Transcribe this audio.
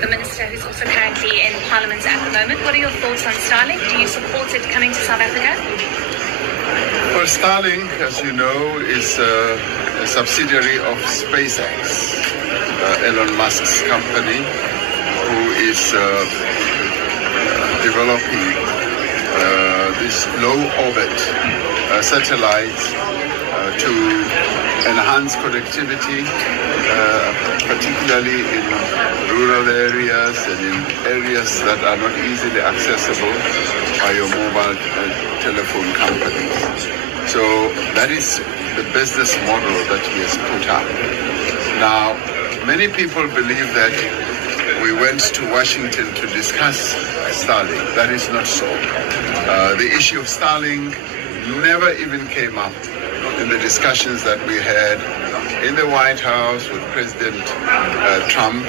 the minister who's also currently in Parliament at the moment. What are your thoughts on Starlink? Do you support it coming to South Africa? Well, Starlink, as you know, is a subsidiary of SpaceX, Elon Musk's company, who is developing this low-orbit satellite to enhance connectivity, particularly in rural areas and in areas that are not easily accessible by your mobile telephone companies. So that is the business model that he has put up. Now, many people believe that we went to Washington to discuss Starlink. That is not so. The issue of Starlink never even came up in the discussions that we had in the White House with President Trump